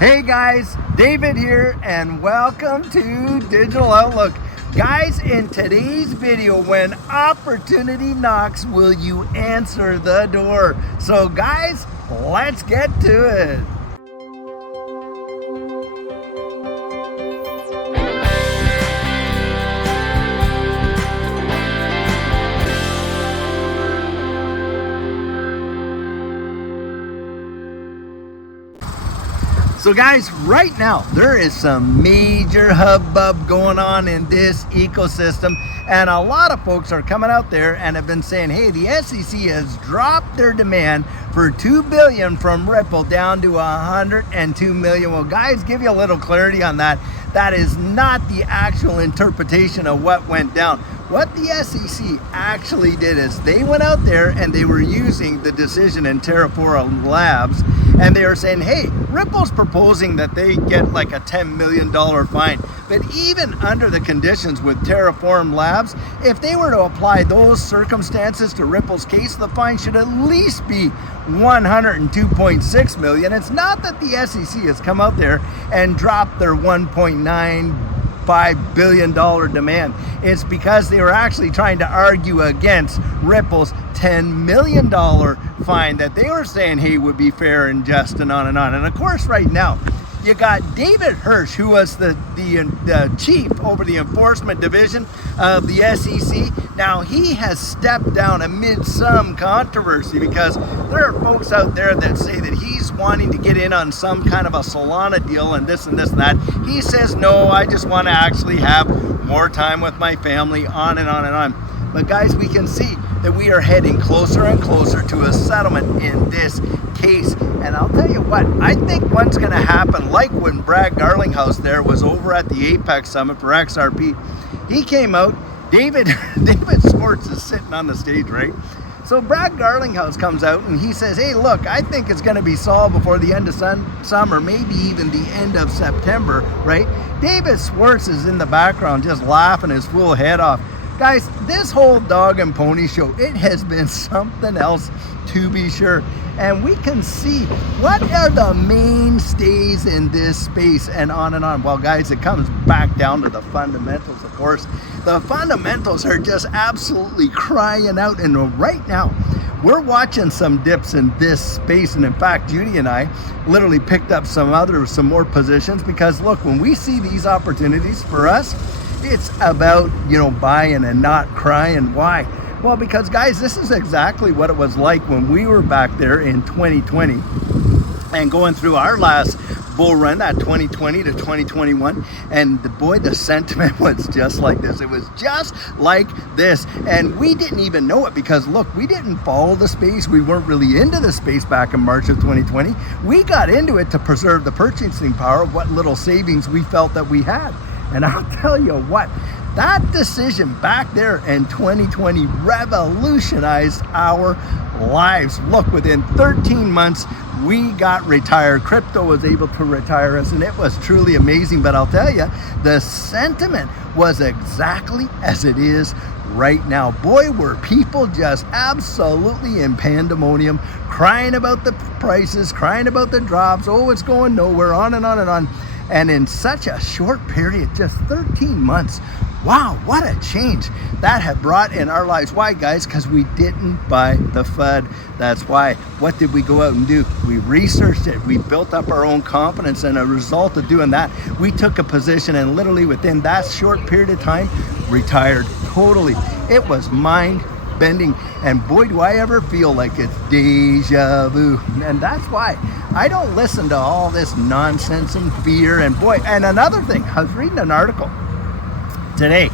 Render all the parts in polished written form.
Hey guys, David here and welcome to Digital Outlook. Guys, in today's video, when opportunity knocks, will you answer the door? So guys, let's get to it. So guys, right now, there is some major hubbub going on in this ecosystem, and a lot of folks are coming out there and have been saying, hey, the SEC has dropped their demand for $2 billion from Ripple down to $102 million. Well, guys, give you a little clarity on that. That is not the actual interpretation of what went down. What the SEC actually did is they went out there and they were using the decision in Terraform Labs, and they were saying, hey, Ripple's proposing that they get like a $10 million fine. But even under the conditions with Terraform Labs, if they were to apply those circumstances to Ripple's case, the fine should at least be $102.6 million. It's not that the SEC has come out there and dropped their $1.95 billion demand. It's because they were actually trying to argue against Ripple's $10 million fine that they were saying, hey, would be fair and just and on and on. And of course, right now, you got David Hirsch, who was the chief over the enforcement division of the SEC. Now, he has stepped down amid some controversy because there are folks out there that say that he's wanting to get in on some kind of a Solana deal and this and this and that. He says, no, I just want to actually have more time with my family, on and on and on. But guys, we can see that we are heading closer and closer to a settlement in this case. And I'll tell you what, I think what's going to happen, like when Brad Garlinghouse there was over at the Apex Summit for XRP, he came out, David Schwartz is sitting on the stage, right? So Brad Garlinghouse comes out and he says, hey, look, I think it's going to be solved before the end of summer, maybe even the end of September, right? David Schwartz is in the background just laughing his fool head off. Guys, this whole dog and pony show, it has been something else to be sure. And we can see what are the mainstays in this space and on and on. Well, guys, it comes back down to the fundamentals, of course. The fundamentals are just absolutely crying out. And right now, we're watching some dips in this space. And in fact, Judy and I literally picked up some more positions because look, when we see these opportunities for us, it's about, buying and not crying. Why? Well, because guys, this is exactly what it was like when we were back there in 2020 and going through our last bull run, that 2020 to 2021. And the sentiment was just like this. It was just like this. And we didn't even know it because look, we didn't follow the space. We weren't really into the space back in March of 2020. We got into it to preserve the purchasing power of what little savings we felt that we had. And I'll tell you what, that decision back there in 2020 revolutionized our lives. Look, within 13 months, we got retired. Crypto was able to retire us, and it was truly amazing. But I'll tell you, the sentiment was exactly as it is right now. Boy, were people just absolutely in pandemonium, crying about the prices, crying about the drops. Oh, it's going nowhere, on and on and on. And in such a short period, just 13 months, wow, what a change that had brought in our lives. Why, guys? Because we didn't buy the FUD. That's why. What did we go out and do? We researched it. We built up our own confidence. And a result of doing that, we took a position and literally within that short period of time, retired totally. It was mind-bending. And boy, do I ever feel like it's deja vu. And that's why I don't listen to all this nonsense and fear. And boy, and another thing, I was reading an article today,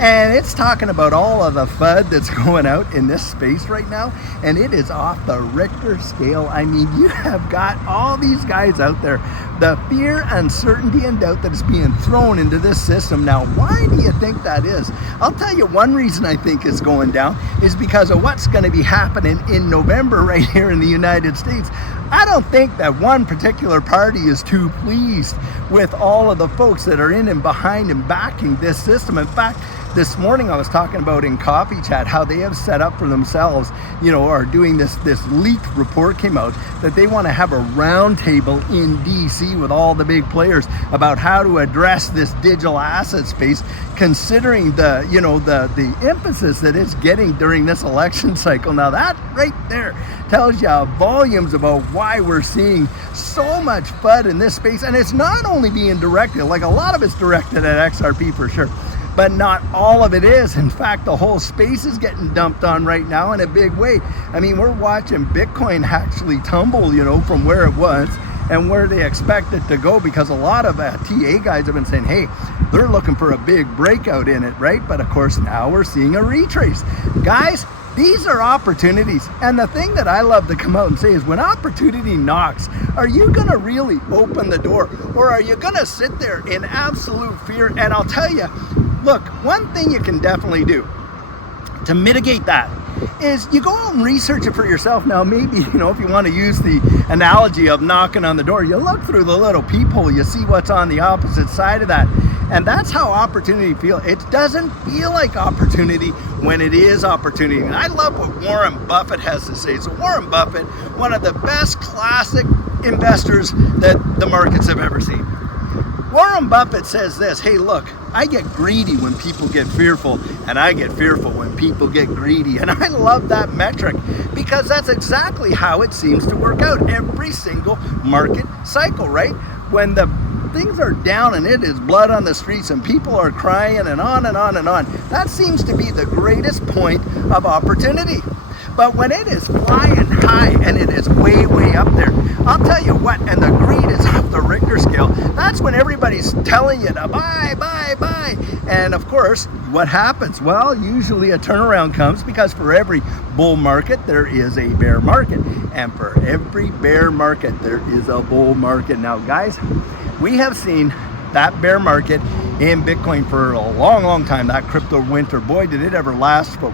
and it's talking about all of the FUD that's going out in this space right now, and it is off the Richter scale. I mean, you have got all these guys out there, the fear, uncertainty, and doubt that is being thrown into this system. Now, why do you think that is? I'll tell you one reason I think it's going down is because of what's going to be happening in November right here in the United States. I don't think that one particular party is too pleased with all of the folks that are in and behind and backing this system. In fact, this morning I was talking about in Coffee Chat how they have set up for themselves, are doing this leaked report came out that they want to have a roundtable in DC with all the big players about how to address this digital asset space, considering the emphasis that it's getting during this election cycle. Now that right there tells you volumes about why we're seeing so much FUD in this space. And it's not only being directed, like a lot of it's directed at XRP for sure, but not all of it is. In fact, the whole space is getting dumped on right now in a big way. I mean, we're watching Bitcoin actually tumble, from where it was and where they expect it to go, because a lot of TA guys have been saying, hey, they're looking for a big breakout in it, right? But of course, now we're seeing a retrace. Guys, these are opportunities. And the thing that I love to come out and say is, when opportunity knocks, are you going to really open the door, or are you going to sit there in absolute fear? And I'll tell you, look, one thing you can definitely do to mitigate that is you go out and research it for yourself. Now, maybe, if you want to use the analogy of knocking on the door, you look through the little peephole, you see what's on the opposite side of that. And that's how opportunity feels. It doesn't feel like opportunity when it is opportunity. And I love what Warren Buffett has to say. So Warren Buffett, one of the best classic investors that the markets have ever seen. Warren Buffett says this, hey, look, I get greedy when people get fearful, and I get fearful when people get greedy. And I love that metric, because that's exactly how it seems to work out every single market cycle, right? When the things are down and it is blood on the streets and people are crying and on and on and on, that seems to be the greatest point of opportunity. But when it is flying high and it is way, way up there, I'll tell you what, and the greed is off the Richter scale, that's when everybody's telling you to buy, buy, buy. And of course, what happens? Well, usually a turnaround comes, because for every bull market, there is a bear market. And for every bear market, there is a bull market. Now, guys, we have seen that bear market in Bitcoin for a long, long time, that crypto winter. Boy, did it ever last for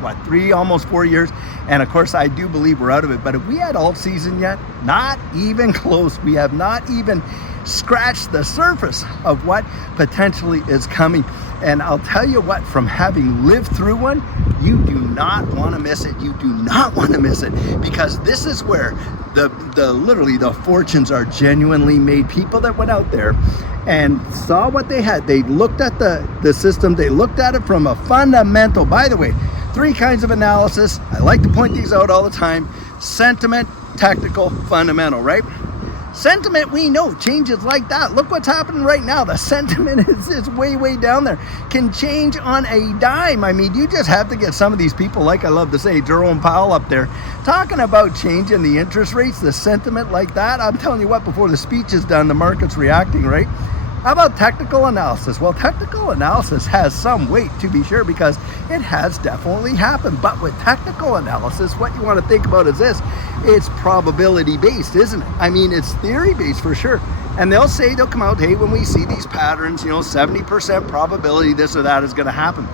almost 4 years. And of course, I do believe we're out of it. But have we had alt season yet? Not even close. We have not even scratched the surface of what potentially is coming. And I'll tell you what, from having lived through one, you do not want to miss it. You do not want to miss it, because this is where literally the fortunes are genuinely made. People that went out there and saw what they had. They looked at the system. They looked at it from a fundamental, by the way, 3 kinds of analysis. I like to point these out all the time: sentiment, technical, fundamental, right? Sentiment, we know, changes like that. Look what's happening right now. The sentiment is way, way down there. Can change on a dime. I mean, you just have to get some of these people, like I love to say, Jerome Powell up there, talking about changing the interest rates, the sentiment like that. I'm telling you what, before the speech is done, the market's reacting, right? How about technical analysis? Well, technical analysis has some weight, to be sure, because it has definitely happened. But with technical analysis, what you want to think about is this: it's probability based, isn't it? I mean, it's theory based for sure. And they'll come out, hey, when we see these patterns, 70% probability this or that is going to happen.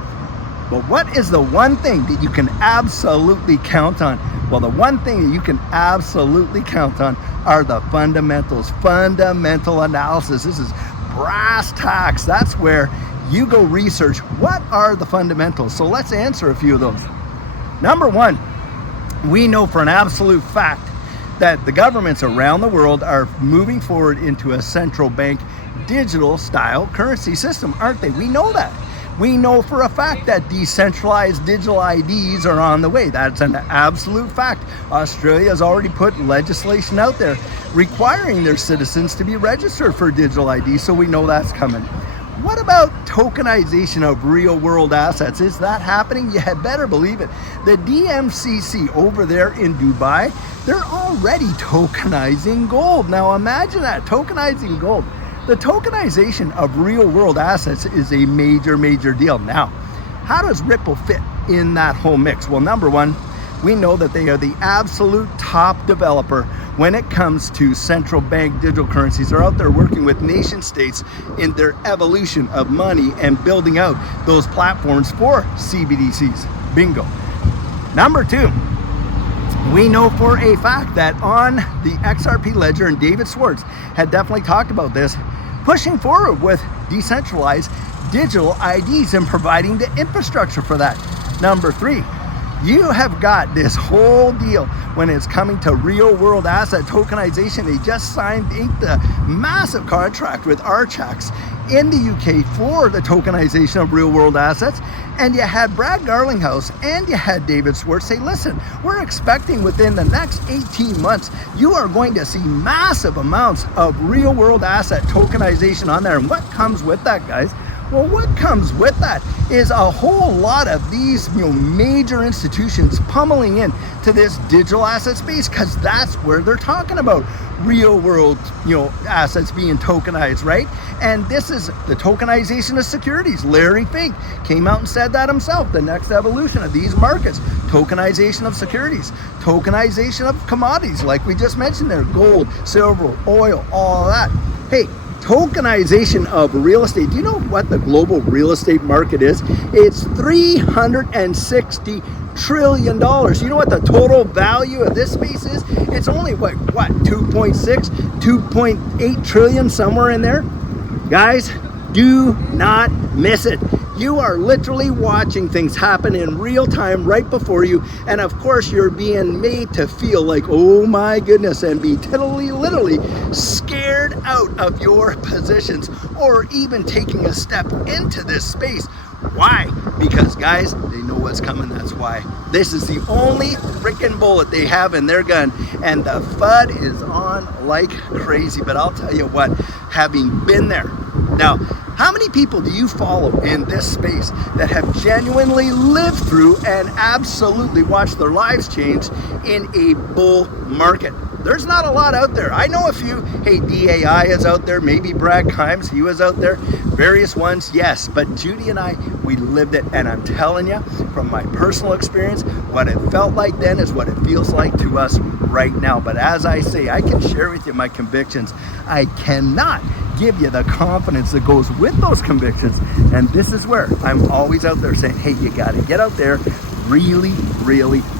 But what is the one thing that you can absolutely count on? Well, the one thing that you can absolutely count on are the fundamentals, fundamental analysis. This is brass tacks. That's where you go research what are the fundamentals. So let's answer a few of those. Number one, we know for an absolute fact that the governments around the world are moving forward into a central bank digital style currency system, aren't they? We know that. We know for a fact that decentralized digital IDs are on the way. That's an absolute fact. Australia has already put legislation out there requiring their citizens to be registered for digital IDs, so we know that's coming. What about tokenization of real world assets? Is that happening? You had better believe it. The DMCC over there in Dubai, they're already tokenizing gold. Now imagine that, tokenizing gold. The tokenization of real world assets is a major, major deal. Now, how does Ripple fit in that whole mix? Well, number one, we know that they are the absolute top developer when it comes to central bank digital currencies. They're out there working with nation states in their evolution of money and building out those platforms for CBDCs. Bingo. Number two, we know for a fact that on the XRP ledger, and David Schwartz had definitely talked about this, pushing forward with decentralized digital IDs and providing the infrastructure for that. Number 3, you have got this whole deal when it's coming to real world asset tokenization. They just signed the massive contract with Archax in the UK for the tokenization of real world assets. And you had Brad Garlinghouse and you had David Schwartz say, listen, we're expecting within the next 18 months, you are going to see massive amounts of real world asset tokenization on there. And what comes with that, guys? Well, what comes with that is a whole lot of these, major institutions pummeling in to this digital asset space, because that's where they're talking about real world, assets being tokenized, right? And this is the tokenization of securities. Larry Fink came out and said that himself. The next evolution of these markets, tokenization of securities, tokenization of commodities, like we just mentioned there, gold, silver, oil, all of that. Hey, tokenization of real estate. Do you know what the global real estate market is? It's $360 trillion. You know what the total value of this space is? It's only what 2.6, 2.8 trillion, somewhere in there. Guys, do not miss it. You are literally watching things happen in real time right before you, and of course you're being made to feel like, oh my goodness, and be literally scared out of your positions, or even taking a step into this space. Why? Because guys, they know what's coming. That's why. This is the only freaking bullet they have in their gun, and the FUD is on like crazy. But I'll tell you what, having been there now, how many people do you follow in this space that have genuinely lived through and absolutely watched their lives change in a bull market? There's not a lot out there. I know a few. Hey, DAI is out there. Maybe Brad Kimes, he was out there. Various ones, yes. But Judy and I, we lived it. And I'm telling you, from my personal experience, what it felt like then is what it feels like to us right now. But as I say, I can share with you my convictions. I cannot give you the confidence that goes with those convictions. And this is where I'm always out there saying, hey, you got to get out there, really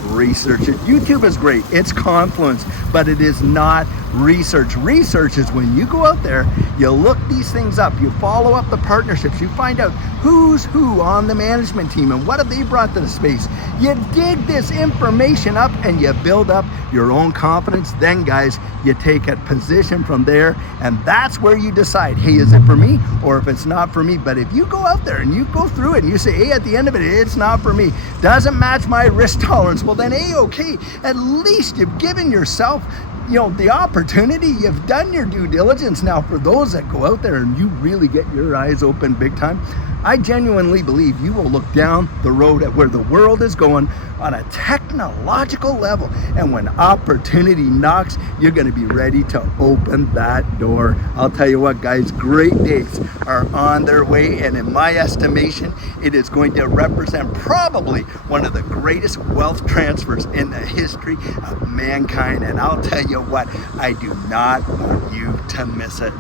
research it. YouTube is great, it's Confluence, but it is not research. Research is when you go out there, you look these things up, you follow up the partnerships, you find out who's who on the management team and what have they brought to the space. You dig this information up and you build up your own confidence. Then guys, you take a position from there, and that's where you decide, hey, is it for me or if it's not for me? But if you go out there and you go through it and you say, hey, at the end of it, it's not for me, doesn't match my risk tolerance, well then, hey, okay, at least you've given yourself the opportunity. You've done your due diligence. Now, for those that go out there and you really get your eyes open big time, I genuinely believe you will look down the road at where the world is going on a technological level. And when opportunity knocks, you're going to be ready to open that door. I'll tell you what, guys, great days are on their way. And in my estimation, it is going to represent probably one of the greatest wealth transfers in the history of mankind. And I'll tell you what, I do not want you to miss it.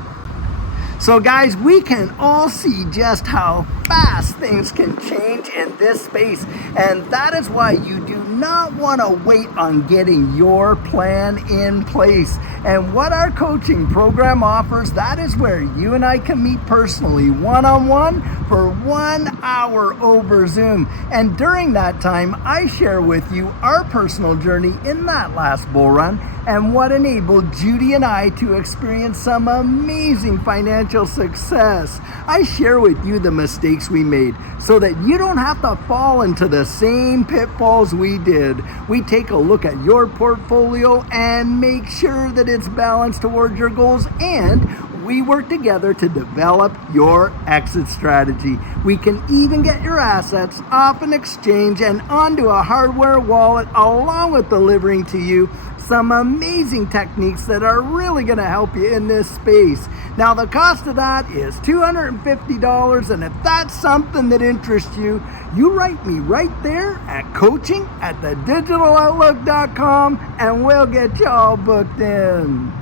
So guys, we can all see just how fast things can change in this space, and that is why you do not want to wait on getting your plan in place. And what our coaching program offers, that is where you and I can meet personally, one-on-one, for 1 hour over Zoom. And during that time, I share with you our personal journey in that last bull run and what enabled Judy and I to experience some amazing financial success. I share with you the mistakes we made so that you don't have to fall into the same pitfalls we did. We take a look at your portfolio and make sure that it's balanced towards your goals, and we work together to develop your exit strategy. We can even get your assets off an exchange and onto a hardware wallet, along with delivering to you some amazing techniques that are really going to help you in this space. Now, the cost of that is $250, and if that's something that interests you, you write me right there at coaching@thedigitaloutlook.com, and we'll get you all booked in.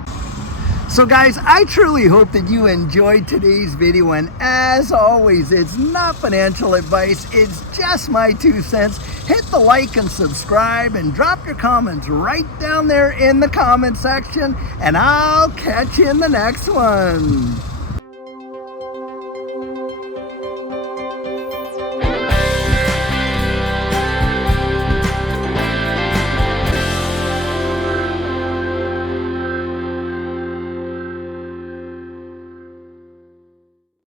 So guys, I truly hope that you enjoyed today's video, and as always, it's not financial advice, it's just my 2 cents. Hit the like and subscribe and drop your comments right down there in the comment section, and I'll catch you in the next one.